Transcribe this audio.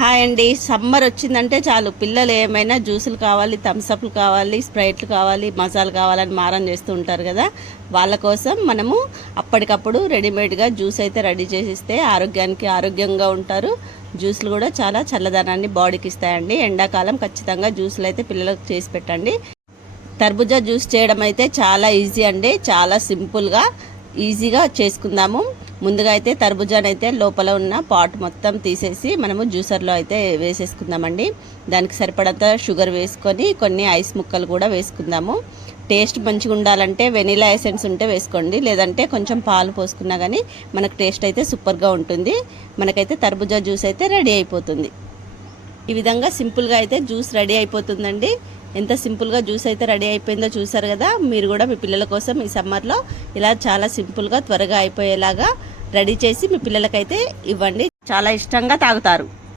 Hi అండి. Summer వచ్చిందంటే చాలు పిల్లలు ఏమైనా జ్యూసులు కావాలి, థమ్స్అప్లు కావాలి, స్ప్రైట్లు కావాలి, మసాలా కావాలని మారం చేస్తూ ఉంటారు కదా. వాళ్ళ కోసం మనము అప్పటికప్పుడు రెడీమేడ్గా జ్యూస్ అయితే రెడీ చేసిస్తే ఆరోగ్యంగా ఉంటారు. జ్యూస్లు కూడా చాలా చల్లదనాన్ని బాడీకి ఇస్తాయండి. ఎండాకాలం ఖచ్చితంగా జ్యూసులు అయితే పిల్లలకు చేసి పెట్టండి. తర్బూజా జ్యూస్ చేయడం అయితే చాలా ఈజీ అండి. చాలా సింపుల్గా ఈజీగా చేసుకుందాము. ముందుగా అయితే తర్బూజాని అయితే లోపల ఉన్న పాట్ మొత్తం తీసేసి మనము జ్యూసర్లో అయితే వేసేసుకుందామండి. దానికి సరిపడంత షుగర్ వేసుకొని కొన్ని ఐస్ ముక్కలు కూడా వేసుకుందాము. టేస్ట్ మంచిగా ఉండాలంటే వెనిలా ఎసెన్స్ ఉంటే వేసుకోండి, లేదంటే కొంచెం పాలు పోసుకున్నా కానీ మనకు టేస్ట్ అయితే సూపర్గా ఉంటుంది. మనకైతే తర్బూజా జ్యూస్ అయితే రెడీ అయిపోతుంది. ఈ విధంగా సింపుల్గా అయితే జ్యూస్ రెడీ అయిపోతుందండి. ఎంత సింపుల్గా జ్యూస్ అయితే రెడీ అయిపోయిందో చూసారు కదా. మీరు కూడా మీ పిల్లల కోసం ఈ సమ్మర్లో ఇలా చాలా సింపుల్గా త్వరగా అయిపోయేలాగా రెడీ చేసి మీ పిల్లలకైతే ఇవ్వండి. చాలా ఇష్టంగా తాగుతారు.